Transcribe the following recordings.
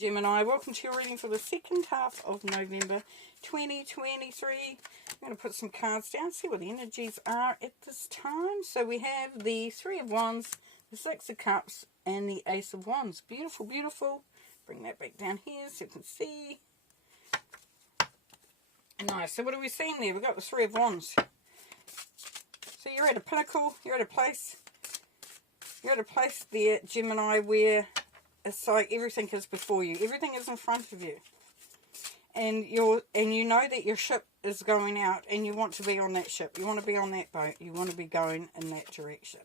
Gemini, welcome to your reading for the second half of November 2023. I'm going to put some cards down, see what the energies are at this time. So we have the Three of Wands, the Six of Cups, and the Ace of Wands. Beautiful, beautiful. Bring that back down here so you can see. Nice. So what are we seeing there? We've got the Three of Wands. So you're at a pinnacle, you're at a place there, Gemini, where it's like everything is before you. Everything is in front of you. And you know that your ship is going out and you want to be on that ship. You want to be on that boat. You want to be going in that direction.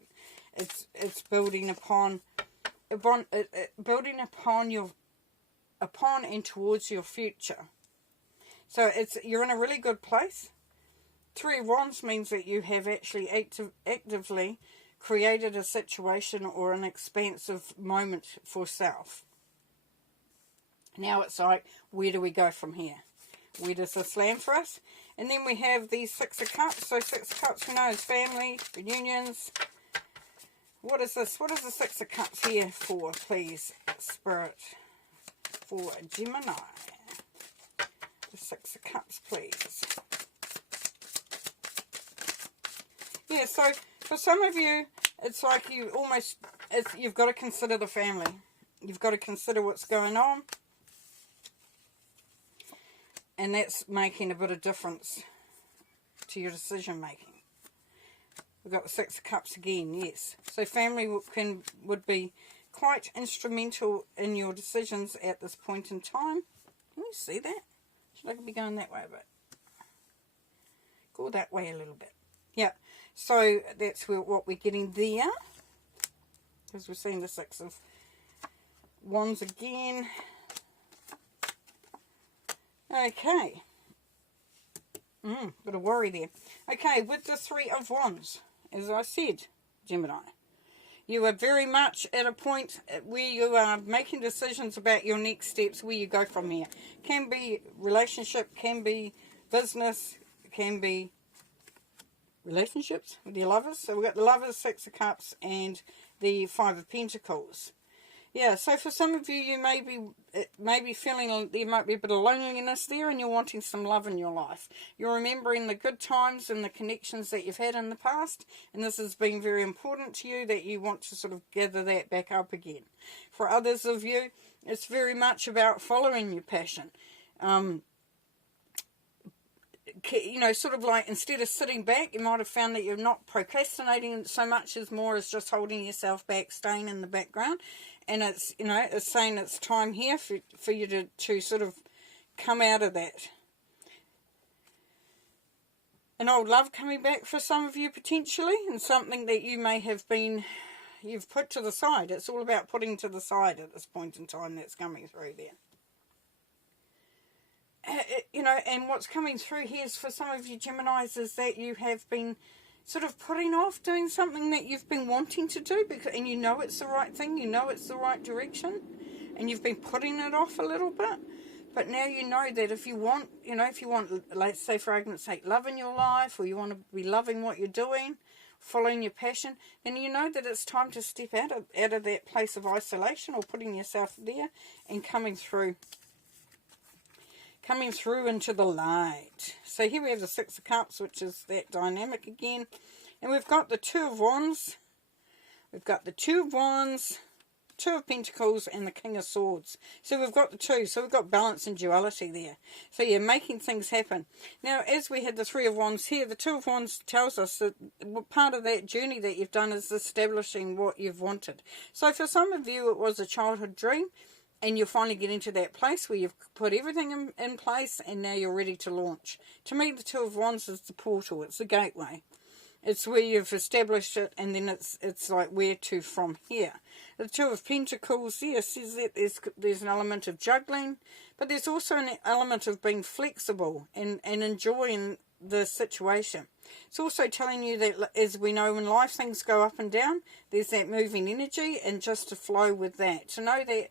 It's building upon and towards your future. So you're in a really good place. Three of Wands means that you have actually actively created a situation or an expansive moment for self. Now it's like, where do we go from here? Where does this land for us? And then we have the Six of Cups. So Six of Cups, we know, is family, reunions. What is this? What is the Six of Cups here for, please, Spirit, for Gemini? The Six of Cups, please. Yeah, so for some of you, it's like you've got to consider the family. You've got to consider what's going on. And that's making a bit of difference to your decision making. We've got the Six of Cups again, yes. So family would be quite instrumental in your decisions at this point in time. Can you see that? Should I be going that way a bit? Go that way a little bit. Yeah. So that's what we're getting there. Because we're seeing the Six of Wands again. Okay. Bit of worry there. Okay, with the Three of Wands, as I said, Gemini, you are very much at a point where you are making decisions about your next steps, where you go from here. Can be relationship, can be business, can be relationships with your lovers. So we've got the Lovers, Six of Cups, and the Five of Pentacles. Yeah, so for some of you, you may be feeling there might be a bit of loneliness there, and you're wanting some love in your life. You're remembering the good times and the connections that you've had in the past, and this has been very important to you, that you want to sort of gather that back up again. For others of you, it's very much about following your passion. You know, sort of like, instead of sitting back, you might have found that you're not procrastinating so much as more as just holding yourself back, staying in the background. And it's, you know, it's saying it's time here for you to sort of come out of that. An old love coming back for some of you potentially, and something that you may have you've put to the side. It's all about putting to the side at this point in time that's coming through there. You know, and what's coming through here is, for some of you Geminis, is that you have been sort of putting off doing something that you've been wanting to do, and you know it's the right thing, you know it's the right direction, and you've been putting it off a little bit. But now you know that if you want, let's say for argument's sake, love in your life, or you want to be loving what you're doing, following your passion, then you know that it's time to step out of that place of isolation, or putting yourself there and coming through into the light. So here we have the Six of Cups, which is that dynamic again. And we've got the Two of Wands. We've got the Two of Wands, Two of Pentacles, and the King of Swords. So we've got the two. So we've got balance and duality there. So you're making things happen. Now, as we had the Three of Wands here, the Two of Wands tells us that part of that journey that you've done is establishing what you've wanted. So for some of you, it was a childhood dream. And you're finally getting to that place where you've put everything in place, and now you're ready to launch. To me, the Two of Wands is the portal. It's the gateway. It's where you've established it, and then it's like, where to from here. The Two of Pentacles, yes, says that there's an element of juggling, but there's also an element of being flexible and enjoying the situation. It's also telling you that, as we know, when life things go up and down, there's that moving energy, and just to flow with that. To know that,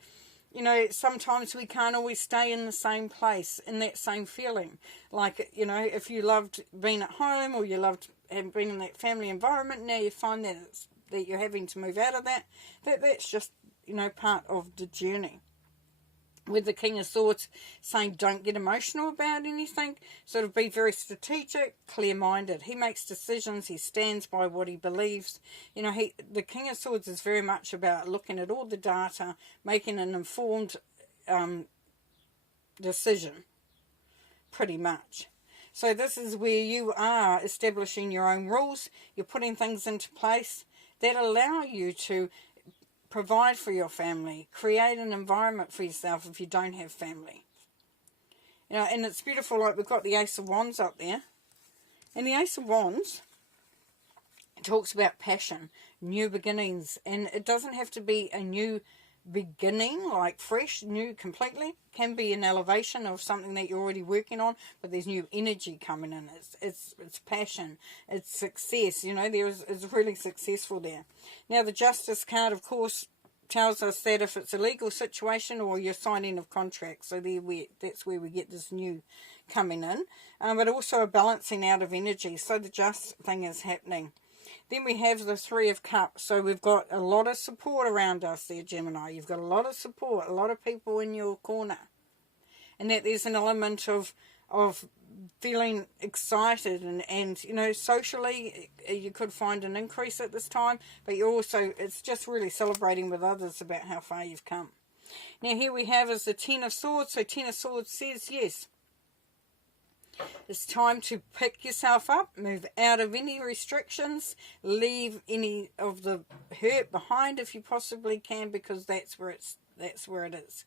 you know, sometimes we can't always stay in the same place, in that same feeling. Like, you know, if you loved being at home, or you loved being in that family environment, now you find that you're having to move out of that. That's just, you know, part of the journey. with the King of Swords saying don't get emotional about anything, sort of be very strategic, clear-minded. He makes decisions, he stands by what he believes. You know, the King of Swords is very much about looking at all the data, making an informed decision, pretty much. So this is where you are establishing your own rules, you're putting things into place that allow you to provide for your family, create an environment for yourself if you don't have family. You know, and it's beautiful, like we've got the Ace of Wands up there. And the Ace of Wands talks about passion, new beginnings. And it doesn't have to be a new beginning, like fresh, new completely. It can be an elevation of something that you're already working on, but there's new energy coming in. It's passion, it's success. You know, it's really successful there. Now the Justice card, of course, tells us that if it's a legal situation or you're signing of contracts, so that's where we get this new coming in, but also a balancing out of energy. So the just thing is happening. Then we have the Three of Cups. So we've got a lot of support around us there, Gemini. You've got a lot of support, a lot of people in your corner. And that there's an element of feeling excited and, you know, socially you could find an increase at this time. But you also, it's just really celebrating with others about how far you've come. Now here we have is the Ten of Swords. So Ten of Swords says, yes, it's time to pick yourself up, move out of any restrictions, leave any of the hurt behind if you possibly can, because that's where it is.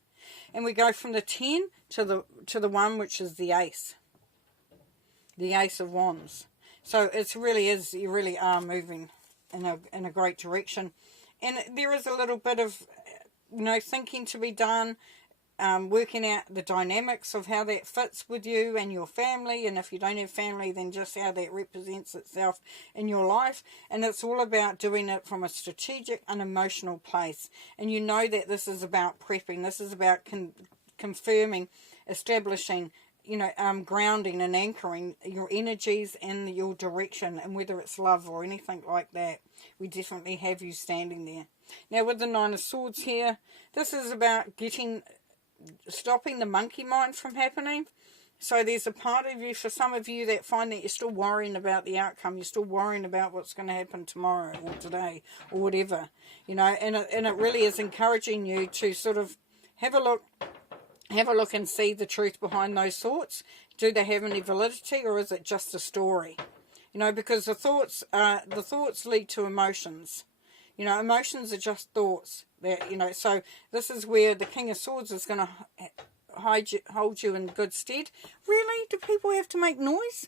And we go from the 10 to the 1, which is the Ace. The Ace of Wands. So it really is, you really are moving in a great direction. And there is a little bit of, you know, thinking to be done. Working out the dynamics of how that fits with you and your family, and if you don't have family, then just how that represents itself in your life. And it's all about doing it from a strategic and emotional place. And you know that this is about prepping, this is about confirming, establishing, you know, grounding and anchoring your energies and your direction, and whether it's love or anything like that, we definitely have you standing there. Now with the Nine of Swords here, this is about stopping the monkey mind from happening. So there's a part of you, for some of you, that find that you're still worrying about the outcome, you're still worrying about what's going to happen tomorrow or today or whatever, you know, and it really is encouraging you to sort of have a look and see the truth behind those thoughts. Do they have any validity, or is it just a story? You know, because the thoughts lead to emotions. You know, emotions are just thoughts. That, you know, so this is where the King of Swords is going to hold you in good stead. Really? Do people have to make noise?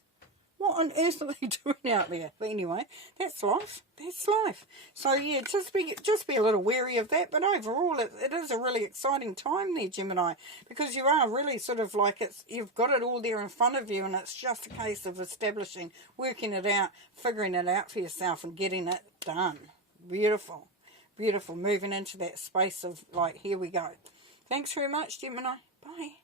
What on earth are they doing out there? But anyway, that's life. That's life. So yeah, just be a little wary of that. But overall, it is a really exciting time there, Gemini, because you are really sort of like you've got it all there in front of you, and it's just a case of establishing, working it out, figuring it out for yourself, and getting it done. Beautiful. Beautiful. Moving into that space of like, here we go. Thanks very much, Gemini. Bye.